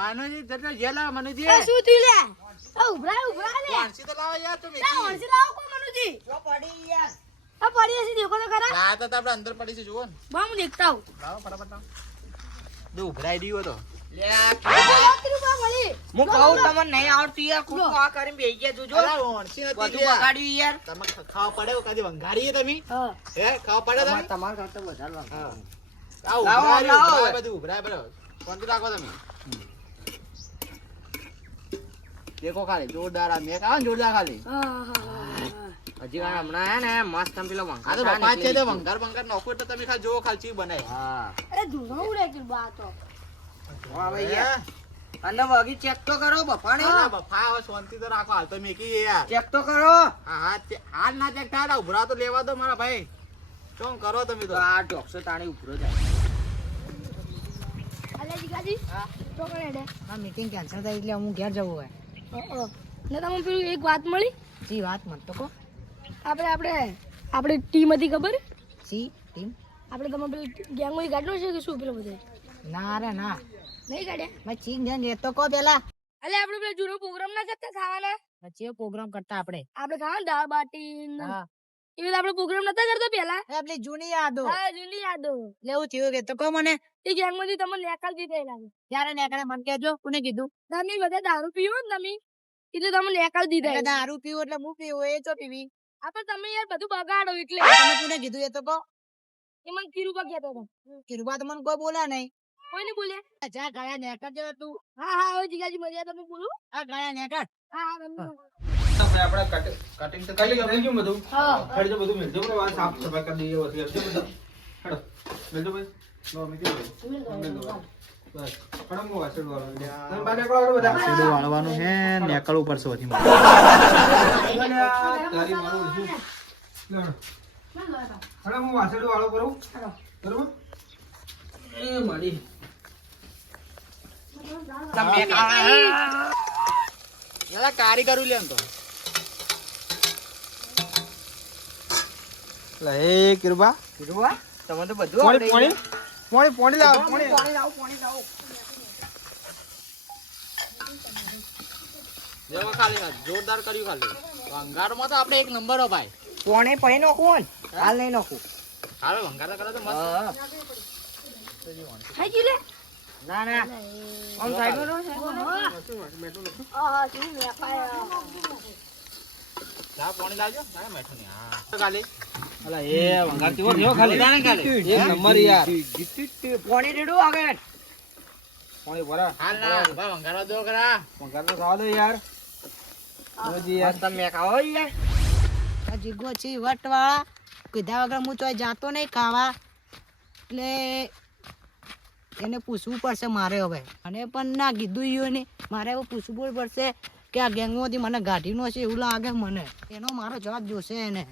માનુજી જતો જેલા મનુજી એ શું થયું લે ઉભરા લે વાંસી તો લાવો યાર તું મેકી વાંસી લાવો કો મનુજી જો પડી યાર આ પડી હશે દેખો તો ખરા લા તો આપણે અંદર પડી છે જુઓ ને બા હું દેખતા હું લાવો ફટાફટ લાવો જો ઉભરાઈ દીયો તો લે રૂપિયા મળી હું કહું તમને નહીં આવડતું યાર ખોટું આ કરીને બેહી ગયા જોજો અલા વાંસી નથી બધું યાર બગાડ્યું યાર તમે ખાવા પડે કદી વંગારીએ તમે હા હે ખાવા પડે તમે તમાર કરતા વધારે લાવો હા લાવો, લાવો. ઉભરાય બધું ઉભરાય બરાબર શાંતિ રાખો તમે દેખો ખાલી જોરદાર આ મેક આવે ને જોરદાર ખાલી હજી વાર હમણાં હે ને મસ્ત આમ પેલો આ તો બપા છે તે વંગાર નાખો એટલે તમે ખાલી જોવો ખાલી ચી બનાય હા અરે ધૂળો ઉડે કે બા તો વાહ ભાઈ યાર અને વગી ચેક તો કરો બફાણે હા બફા હવે શાંતિ તો રાખો હાલ તો મેકી યાર ચેક તો કરો હાલ ના ચેક થાય ઉભરા તો લેવા દો મારા ભાઈ શું કરો તમે તો તો આ ડોક્સો તાણી ઉભરો જાય અલે જીગાજી તો કરે ડે આ મીટિંગ કેન્સલ થઈ એટલે હું ઘેર જવું હોય ને તમને પેલું એક વાત મળી સી વાત મત તો કો આપણે ટીમ હતી ખબર સી ટીમ આપણે તમે પેલું ગેંગમાં ગાડનો છે કે શું પેલો બધો ના રે ના નહીં કાઢ્યા મેં ચીન ધ્યાન એ તો કો પેલા અલે આપણે પેલો જૂનો પ્રોગ્રામ ના કરતા ખાવાના પછી પ્રોગ્રામ કરતા આપણે ખાવાના દાળ બાટી હા એ બધા આપણે પ્રોગ્રામ નતા કરતા પેલા એ આપણી જૂની યાદો હા જૂની યાદો લેવું થયું કે તો કો મને એ ગેંગમાંથી તમને નેકાલ દીધા લાગે ત્યારે ને કરે મને કહેજો કોને કીધું તમે બધા દારૂ પીવો ને તમે એટલે તમને નેકાલ દીધા એટલે દારૂ પીવું એટલે હું પીવું એ તો પીવી આપણે તમે યાર બધું બગાડો એટલે તમે કોને કીધું એ તો કો એ મને કીરું પર કહેતો હતો કિરુબા તો મને કોઈ બોલા નહીં કોઈ નહીં બોલ્યા જા ગયા નેકર જો તું હા હા હવે જીગાજી મજા તમે બોલો આ ગયા નેકર હા હા તમને આપણે કટિંગ તો કરી થઈ ગયું બધું હા ખડી તો બધું મેલજો બરાબર આ સાફ સફાઈ કરી દઈએ વધી આવશે બધું હેડો મેલજો ભાઈ લો મીઠી બસ પણ હું વાસણ વાળું તમે બાને કોળા બધા સીડો વાળવાનું છે નેકળ ઉપર સોથી તારી મારું ઉઠું લે હવે હું વાસણ વાળો કરું બરાબર એ મારી તમે એલા કારીગરું લે તો લે એ કિરબા કીધું તમે તો બધું પાણી આવડે પાણી પાણી લાવ પાણી પાણી લાવો જેવા ખાલી જોરદાર કર્યું ખાલી વંગારમાં તો આપણે એક નંબર હો ભાઈ પાણી પડી નાખું હાલ નહીં નાખું હાલો વંગાર કરે તો મસ્ત હા થઈ ગયું લે ના ના આમ સાઈડ માં હા શું નેકાલ ચા પાણી લાવજો ના મેઠું નહીં હા ખાલી અલા એ વંગાર કેવો થયો ખાલી ખાલી એક નંબર યાર પાણી રેડું આગળ પાણી ભરા હાલ ના ભાઈ વંગારો દો કરા વંગાર તો ખાવા દો યાર મોજી યાર તમે ખાઓ યાર આ જીગો છે વટવાળા કીધા વગર હું ચોય જાતો નહીં ખાવા એટલે એને પૂછવું પડશે મારે હવે અને પણ ના કીધું ઈયો ને મારે હવે પૂછવું પડશે કે આ ગેંગમાંથી મને ગાંઠીનો છે એવું લાગે મને એનો મારો જવાબ જોશે એને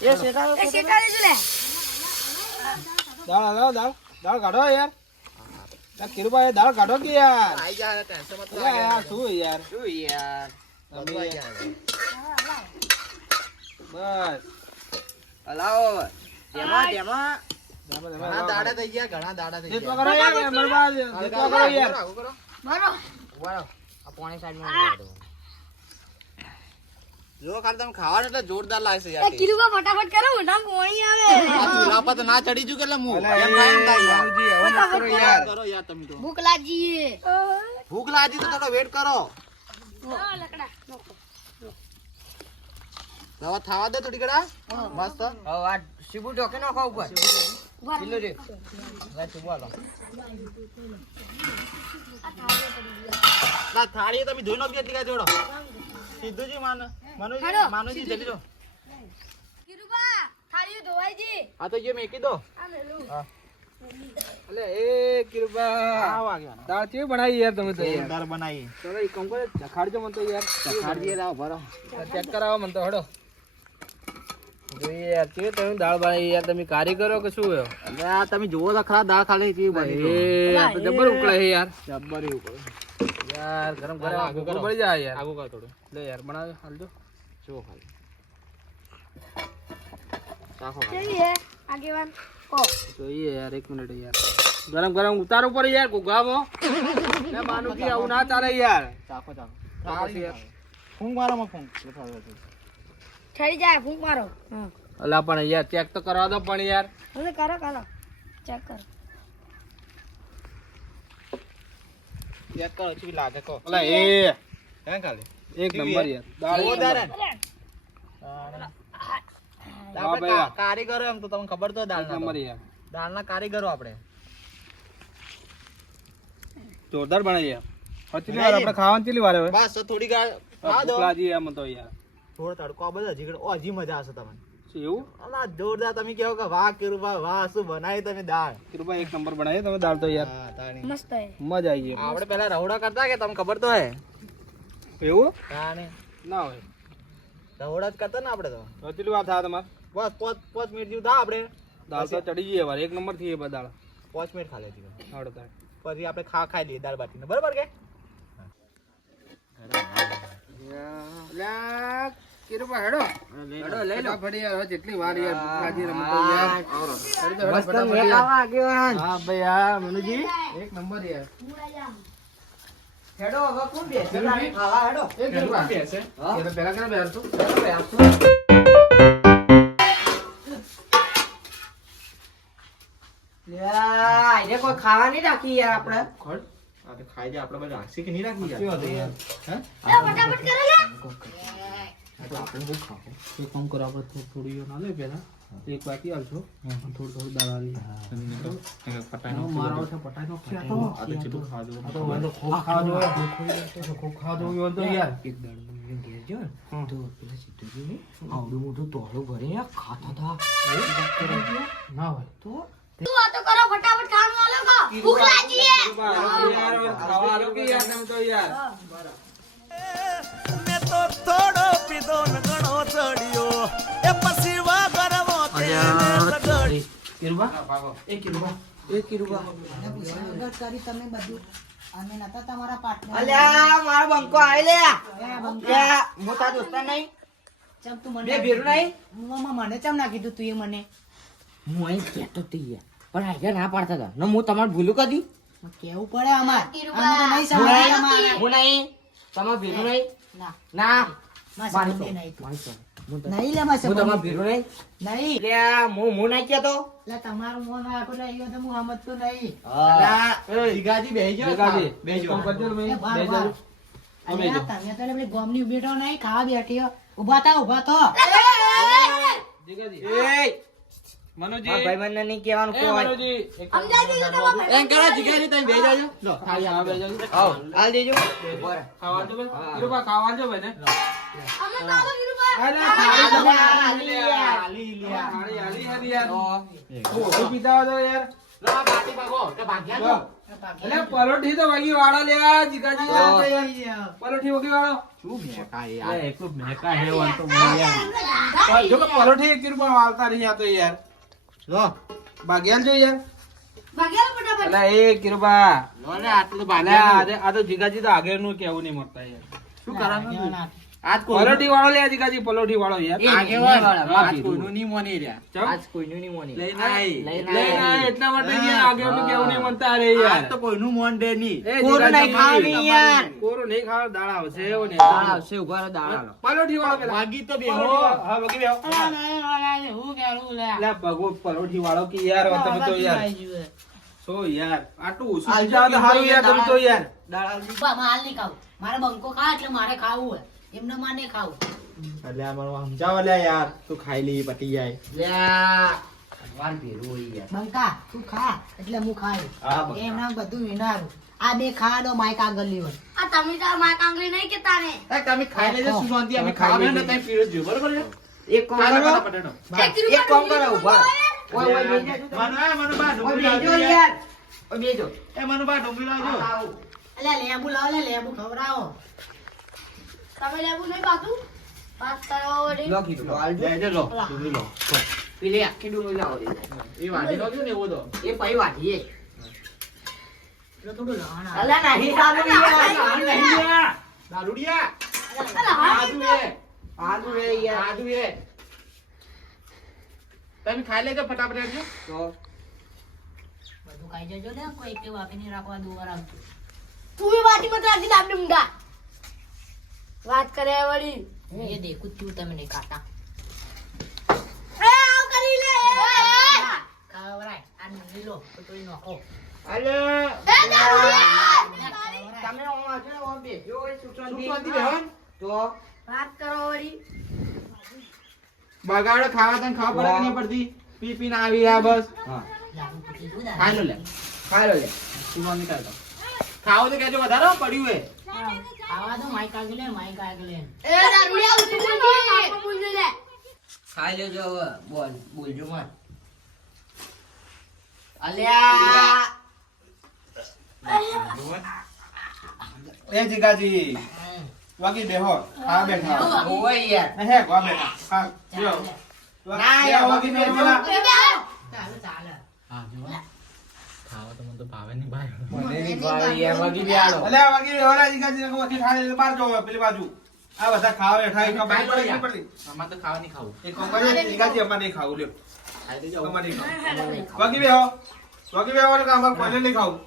એ શેકાયો એ શેકાડી છે લે દાળ લાવ દાળ કાઢો યાર ના કિરુબા એ દાળ કાઢો કે યાર આઈ જા ટેન્શન મત અલા યાર શું યાર શું યાર બધું આઈ જાય બસ હલાવો તેમાં ઘણા દાડા થઈ ગયા ઘણા દાડા થઈ દેખવા ગયા કરો યાર મરબા દેખવા કરો યાર આવું કરો મારો વાળો આ પાણી સાઈડમાં જો ખાલી તમે ખાવાનું એટલે જોરદાર લાગશે એ યાર કીધું કા ફટાફટ કરો મોઢા પાણી આવે આ ચૂલા પર તો ના ચડી જુ એટલે હું અલા એમ થાય એમ થાય યાર. જી હવે મત કરો યાર કરો યાર તમે તો ભૂખ લાગી ભૂખ લાગી તો થોડો વેટ કરો લકડા દવા થાવા દે થોડી કડા મસ્ત હવે આ સીબુ ઢોકે નાખો ઉપર કિલો રે લે ચૂબો આલો ના થાળી તમે ધોઈ નાખજો એટલી કાંઈ જોડો સીધું જી માનુજી જલ્દી જો કીધું બા થાળી ધોવાઈ જી આ તો જે મેકી દો આ મેલું અલે એ કિરુબા આવ આગળ દાળ કેવી બનાવી યાર તમે તો યાર જોરદાર બનાવી ચલો એક કામ કરે ચખાડજો મને તો યાર ખાડીએ લાવો ભરો ચેક કરાવો મને તો હડો જોઈએ યાર કેવી તમે દાળ બનાવી યાર તમે કારીગરો કે શું હો એટલે આ તમે જુઓ તો ખરા દાળ ખાલી કેવી બની એ આ તો જબર ઉકળે છે યાર જબ્બર ઉપર યાર ગરમ ગરમ આગળ ભૂકો કરો. પડી જાય યાર આગું કર થોડું લે યાર બનાવ હાલજો જો ખાલી ચાખો ખાલી કેવી હે આગેવાન જોઈએ યાર 1 મિનિટ યાર ગરમ ગરમ ઉતારો પર યાર ગુગામો લે માનું કે આવું ના ચાલે યાર ચાખો પછી યાર ફૂંક મારો માં ફૂંક ઠરી જાય ફૂંક મારો હા અલા પણ યાર ચેક તો કરવા દો પણ યાર હવે કરો ચેક કરો ચેક કરો ચી લાગે કો અલા એ હે ખાલી 1 નંબર યાર દાળ જોરદાર હે. વાહ આપણે ભાઈ વાહ. કારીગરો એમ તો તમને ખબર તો 1 નંબર દાળના યાર દાળના કારીગરો આપણે જોરદાર બનાવી યાર પછી યાર આપણે ખાવાની કેટલી વાર હવે બસ તો થોડી ગાળ ખા દો ભૂખલાજી એમ તો યાર થોડો તડકો આ બધા હજી હજી મજા આવશે તમને શું એવું અલા જોરદાર તમે કહો કે વાહ કિરુબા વાહ શું બનાવી તમે દાળ કૃપા 1 નંબર બનાવી તમે દાળ તો યાર હા તાણી મસ્ત હે મજા આવી ગઈ આપણે પેલા રહોડા કરતા કે તમને ખબર તો હે એવું તાણી ના હોય રહોડા જ કરતા ને આપણે તો તો કેટલી વાર થાય તમારે બસ 5 મિનિટ જેવું થાય આપણે દાળ તો ચડી જઈએ વાર 1 નંબર થી દાળ 5 મિનિટ ખાલી હતી આવડે તારે પછી આપણે ખાઈ લઈએ દાળ બાટીને બરાબર કે લા કિરુબા હેડો લઈ લો ફડી યાર હવે જેટલી વાર યાર ભૂખલાજી રમતો યાર મસ્ત મેં ખાવા આગેવાન હા ભાઈ હા મનુજી 1 નંબર યાર હેડો હવે કોણ બેસે તારે ખાવા હેડો એ કિરુબા બેસે હા? એ તો પેલા કરે બેર તું હેડો બેસતો. લ્યા, એને કોઈ ખાવા નહીં રાખી યાર આપણે ખડ આ તો ખાઈ જાય આપણે બધા રાખી કે નહીં રાખી શું હતું યાર હે ફટાફટ કરો લે એક કામ કરો આપણે થોડી ના લે પેલા એક બાકી આવજો થોડું દાળ આલી મારા પટાઈ નો ખ્યા આ તો ચેટલું ખાજો ખૂબ ખાજો ખૂબ ખાજો તો યાર એક દાડો મને ઘેર જો ને, તો પેલા સીધુજી ને આવડું મોટું તોડું ભરીને ખાતા હતા ના હોય તો તું વાતો કરો ફટાફટ ખાવાનું આલો કો ભૂખ લાગી હે યાર ખાવા આલો કે યાર તમે તો યાર તમે બધું અમે નતા તમારા પાર્ટનર અલ્યા મારો બંકો આય લે એ બંકા લ્યા, મોટા દોસ્તા નહીં ચમ તું મને બે ભેરું નહીં મને ચમ ના કીધું તું એ મને હું અહીં કહેતો હતી યાર પણ આજે ના પાડતા હતા ને હું તમારે ભૂલું કદી કેવું પડે અમાર અમે તો નહીં સમજાય અમારે હું નહીં તમારે ભેરું નહીં ના ના માં મારી સંબંધી તો, નહીં તું. મારી તો. હું તો- નહીં લે માં હું તમારે સંબંધી. ભેરું નહીં નહીં લ્યા, હું નહીં કહેતો લે તમારું મોન આખો લઈ તો હું સમજતો નહીં જીગાજી બેહી જાઓ બેગાજી બેહી કામ જાઓ કરજો ને એ ભાઈ બાર, બેજો બાર. અરે આ તમે તો પેલી ગોમની ઉભેટો નહીં ખાવા બેઠી હો. ઊભા થા ઊભા થો જીગાજી એય, મનુજી મારા ભાઈબંધને નહીં કહેવાનું એ કોઈ. મનુજી સમજાઈ દીધું તમે એમ કરો જીગાજી તમે બેહી જાજો લો ખાલી આ બેજો આવો, હાલ દેજો ખાવા જો ભાઈ કૃપા ખાવા જો ભાઈ ને અમે તો આવો કીધું બા અરે ખાલી તો હાલી યાર. આલી લ્યા ખાલી હાલી હાલી યાર તો, ઓછું પીતા હોય તો યાર લો આ બાટી ભાગો કે ભાગ્યા જો. જો અલે પરોઠી તો વાગી વાળા લેવા જીગાજી તો. પરોઠી વાગી વાળો શું મેકા યાર લે એકલું મેકા હે વાન તો મને યાર જો કે પરોઠી 1 રૂપિયા વાળતા નહીં આ તો યાર લો ભાગ્યાલ જો યાર ભાગ્યા ફટાફટ અલા 1 રૂપિયા લો ને આટલું અલે ભાગ્યા આ તો જીગાજી તો આગળ નું કેવું નહીં મળતા યાર શું કરવાનું આજ કોઈ પરોઠી વાળો લે જીગાજી પરોઠી વાળો યાર એ આગેવાન વાળા, આજ કોઈનું નહીં મોની રહ્યા ચમ? આજ કોઈનું નહીં મોની. લઈને આઈ લઈને લઈને એટલા માટે યાર આગળ નું કેવું નહીં મળતા અરે આજ યાર તો કોઈનું મોન દે નહીં એ કોરું જીગાજી નહીં ખાવાની યાર. કોરું નહીં ખાવા દાળ આવશે એવું નહીં દાળ આવશે, ઉભા રહો, દાળ આલો. પરોઠી વાળો પેલા ભાગી તો પરોઠી બેહો વાળો. હા ભાગી બેહો લે ભગવો પરોઠી વાળો કે યાર તમે તો યાર સો યાર આટલું ઓછું આલજો પીતા હોય તો સારું યાર તમે તો યાર દાળ આલજો. ઉભા માલ નહીં ખાવું મારે બંકો ખા એટલે મારે ખાવું હોય એમને માર નહીં ખાવું એટલે આ મને સમજાવો લે યાર તું ખાઈ લી પટી જાય લ્યા, ભગવાન ભેરું હોય યાર. બંકા તું ખા એટલે હું ખાય હા બકા. એમના બધું વિનારું આ બે ખાડો માઈક આગળ લીવર આ તમે તો માર કાંગલી નહીં કેતા ને સાહેબ, તમે ખાઈ લેજો શું શાંતિ અમે ખાવા ને તમે પીરો જો બરોબર છે એક કામ ખાઈ લો કરો, પટેટો એક કામ કરો, ઉભા રહો. ઓય, ઓય, બેસી જાજો તમે. મનુબા ઓય, ડુંગળી બેસજો લાવજો યાર. ઓય, બેસજો. એ મનુબા ડુંગળી લાવજો એટલે લેબુ લાવો લે લેબુ ખવડાવો તમે લેવું નહીં પાતું પાસ કરવા વળી લો કીધું, લો, હાલજો. લેજો લો ડુંગળી લો પેલી આખી ડુંગળી લાવો દે. એ વાડી લાવજો ને એવો તો એ પઈ વાઢીએ. એટલે થોડું લહણ આવે. અલા, નહીં ચાલુ યાર. દારૂડિયા અલા હા આદુ એ આદુ રે યાર. આદુ એ તમે ખાઈ લેજો ફટાફટ હેડજો. તો બધું ખાઈ જજો ને કોઈ એક વાપી નહીં રાખવા દુવાર આવતું તું એ વાટી મત રાખી દે આપણે ઊંઘા વાત કરે વળી એ દેખું જ છું તમે નહીં ખાતા એ આવ કરી લે ખવરાય આ નહીં લો તો તોય નોખો અલે એ દારૂડિયા! તમે આજે બેજો શું શાંતિ બેહન? તો વાત કરો વળી બગાડો ખાવા તને ખબર પડે કે નહીં પડતી પી પીને આવી રહ્યા બસ. હા દારૂ પીતી છું દારૂ. ખાઈ લો લે. ખાઈ લો લે તું ફોન નહીં કરતો. ખાવું તો કહેજો વધારે હો, પડ્યું હે. ખાવા દો માઈક આગળ લે માઈક આગળ લે એ દારૂડિયા ઉઠી બોલજે આપણે બોલજે લે ખાઈ લેજો હવે બોલજો મત અલ્યા એ જીગાજી વાગી બેહો હા બેઠા ઓય યાર હે વા બેઠા હા જો ના બે યાર, વાગી વાગી બેહો એ બે આવ ચાલે ચાલે હા જો ખાવા તો મને તો ભાવે નહીં ભાઈ. મને ની ભાવે યાર વાગી બેહાડો અલ્યા વાગી બેહો લે જીગાજી ને વાગી ખાઈ બાર જો પેલી બાજુ આ બધા ખાવે ઠાઈ કા બાઈ પડે કે પડે આમાં તો ખાવા નહીં ખાવું. એ કોમરે જીગાજી અમારે નહીં ખાવું લ્યો ખાઈ લેજો. અમારે નહીં ખાવું વાગી બેહો ને કામ કોઈને નહીં ખાવું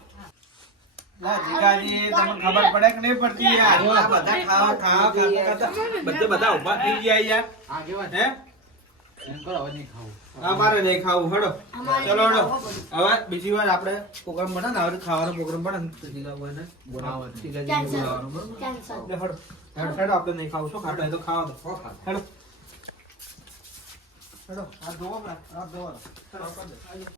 લા જીગાજી તમને ખબર પડે કે નહીં પડતી યાર આ બધા ખાવા બધા ઊભા થઈ ગયા યાર આગેવાન હે એમ કરો હવે નહીં ખાવું. અમારે નહીં ખાવું હેડો અમારે ચલો હેડો નહીં ખાવું. હવે બીજી વાર આપણે પ્રોગ્રામ બને ને હવે ખાવાનો પ્રોગ્રામ બને ને તો જીગાભાઈને બોલાવો. જીગાજીને બોલાવવાનો, બરોબર? કેન્સલ લે હેડો હેડો આપણે નહીં ખાવું શું ખાટો એ તો ખાવા દો હેડો હેડો આ જોવો આ જોવો ચલો